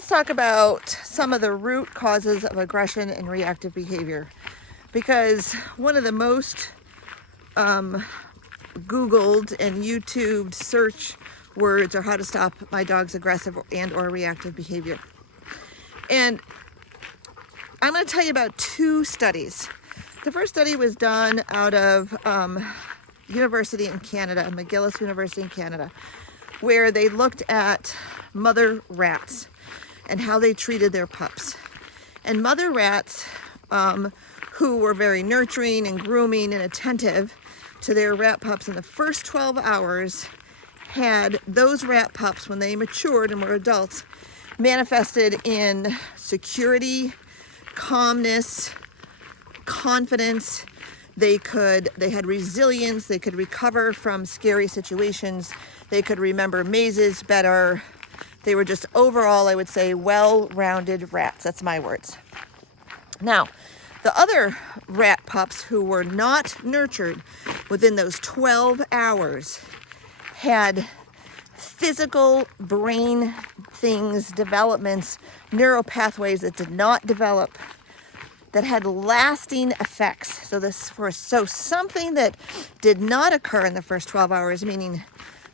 let's talk about some of the root causes of aggression and reactive behavior, because one of the most Googled and YouTubed search words are how to stop my dog's aggressive and or reactive behavior. And I'm going to tell you about two studies. The first study was done out of university in Canada, McGill University in Canada, where they looked at mother rats and how they treated their pups. And mother rats, who were very nurturing and grooming and attentive to their rat pups in the first 12 hours, had those rat pups, when they matured and were adults, manifested in security, calmness, confidence. They had resilience. They could recover from scary situations. They could remember mazes better. They were just overall, I would say, well-rounded rats. That's my words. Now, the other rat pups who were not nurtured within those 12 hours had physical brain things, developments, neural pathways that did not develop, that had lasting effects. So something that did not occur in the first 12 hours, meaning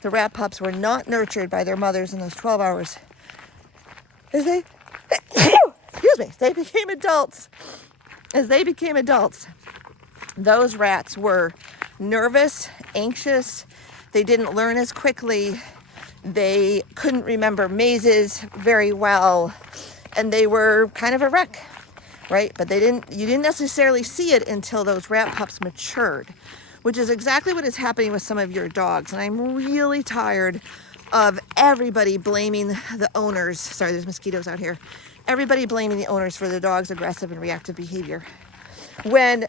the rat pups were not nurtured by their mothers in those 12 hours, as they became adults. As they became adults, those rats were nervous, anxious. They didn't learn as quickly. They couldn't remember mazes very well, and they were kind of a wreck, right? But you didn't necessarily see it until those rat pups matured, which is exactly what is happening with some of your dogs. And I'm really tired of everybody blaming the owners. Sorry, there's mosquitoes out here. Everybody blaming the owners for the dog's aggressive and reactive behavior. When,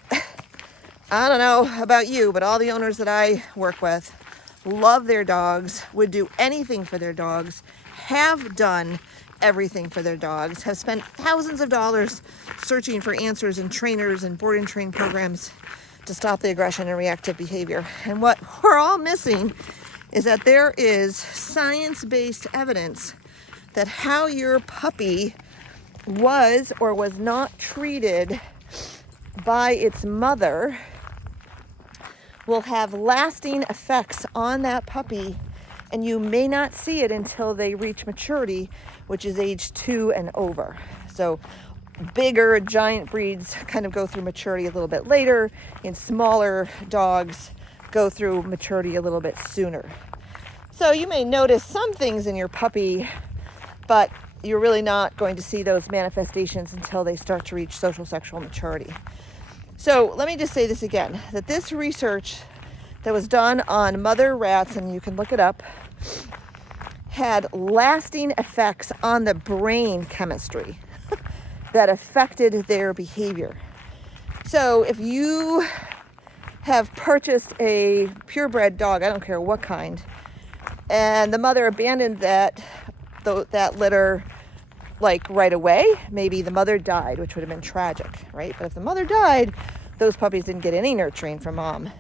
I don't know about you, but all the owners that I work with love their dogs, would do anything for their dogs, have done everything for their dogs, have spent thousands of dollars searching for answers and trainers and board and train programs to stop the aggression and reactive behavior. And what we're all missing is that there is science-based evidence that how your puppy was or was not treated by its mother will have lasting effects on that puppy, and you may not see it until they reach maturity, which is age 2 and over. So bigger giant breeds kind of go through maturity a little bit later, and smaller dogs go through maturity a little bit sooner. So you may notice some things in your puppy, but you're really not going to see those manifestations until they start to reach social sexual maturity. So let me just say this again, that this research that was done on mother rats, and you can look it up, had lasting effects on the brain chemistry that affected their behavior. So if you have purchased a purebred dog, I don't care what kind, and the mother abandoned that litter like right away, maybe the mother died, which would have been tragic, right? But if the mother died, those puppies didn't get any nurturing from mom.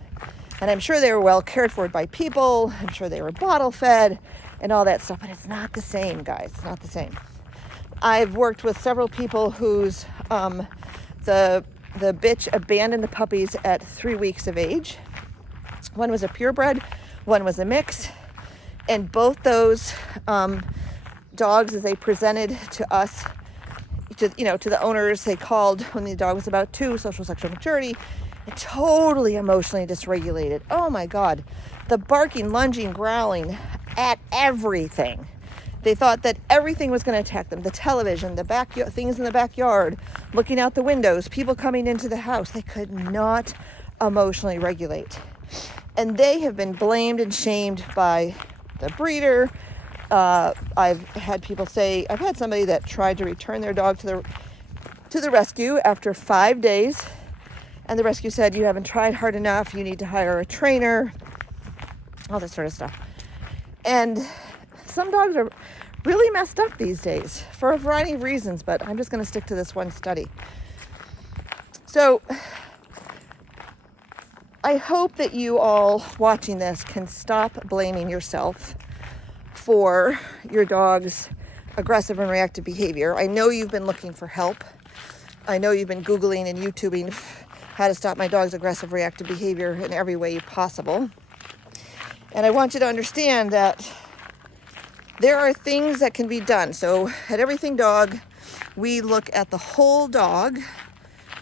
And I'm sure they were well cared for by people. I'm sure they were bottle fed and all that stuff, but it's not the same, guys. It's not the same. I've worked with several people whose the bitch abandoned the puppies at 3 weeks of age. One was a purebred, one was a mix, and both those dogs, as they presented to us, to the owners, they called when the dog was about 2, social sexual maturity, totally emotionally dysregulated. Oh my God, the barking, lunging, growling at everything. They thought that everything was going to attack them. The television, the things in the backyard, looking out the windows, people coming into the house. They could not emotionally regulate. And they have been blamed and shamed by the breeder. I've had people say, I've had somebody that tried to return their dog to the rescue after 5 days, and the rescue said, you haven't tried hard enough, you need to hire a trainer, all this sort of stuff. And some dogs are really messed up these days for a variety of reasons, but I'm just going to stick to this one study. So I hope that you all watching this can stop blaming yourself for your dog's aggressive and reactive behavior. I know you've been looking for help. I know you've been Googling and YouTubing how to stop my dog's aggressive reactive behavior in every way possible. And I want you to understand that there are things that can be done. So at Everything Dog, we look at the whole dog.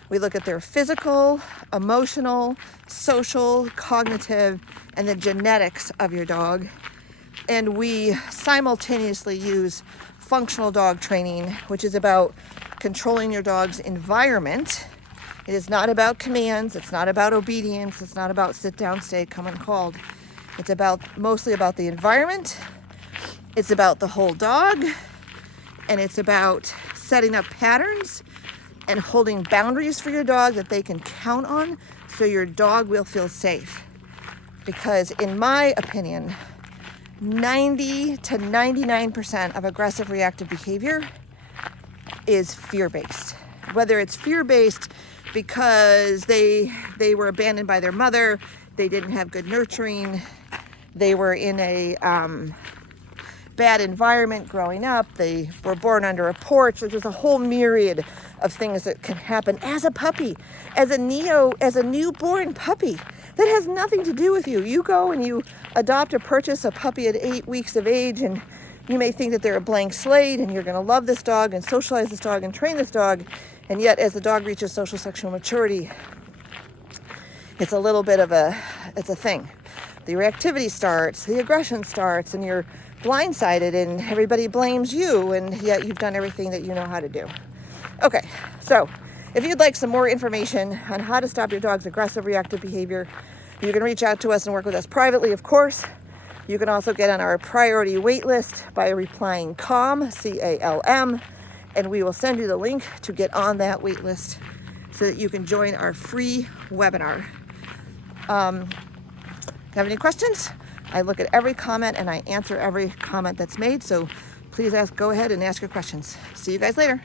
We look at their physical, emotional, social, cognitive, and the genetics of your dog. And we simultaneously use functional dog training, which is about controlling your dog's environment. It is not about commands. It's not about obedience. It's not about sit down, stay, come and called. It's mostly about the environment. It's about the whole dog. And it's about setting up patterns and holding boundaries for your dog that they can count on so your dog will feel safe. Because in my opinion, 90 to 99% of aggressive reactive behavior is fear-based. Whether it's fear-based because they were abandoned by their mother, they didn't have good nurturing, they were in a bad environment growing up, they were born under a porch. There's a whole myriad of things that can happen as a puppy, as a newborn puppy. That has nothing to do with you. You go and you adopt or purchase a puppy at 8 weeks of age, and you may think that they're a blank slate and you're going to love this dog and socialize this dog and train this dog. And yet, as the dog reaches social sexual maturity, it's a little bit of it's a thing. The reactivity starts, the aggression starts, and you're blindsided and everybody blames you, and yet you've done everything that you know how to do. Okay, so if you'd like some more information on how to stop your dog's aggressive reactive behavior, you can reach out to us and work with us privately, of course. You can also get on our priority wait list by replying CALM, C-A-L-M, and we will send you the link to get on that wait list so that you can join our free webinar. Have any questions? I look at every comment and I answer every comment that's made, so please go ahead and ask your questions. See you guys later.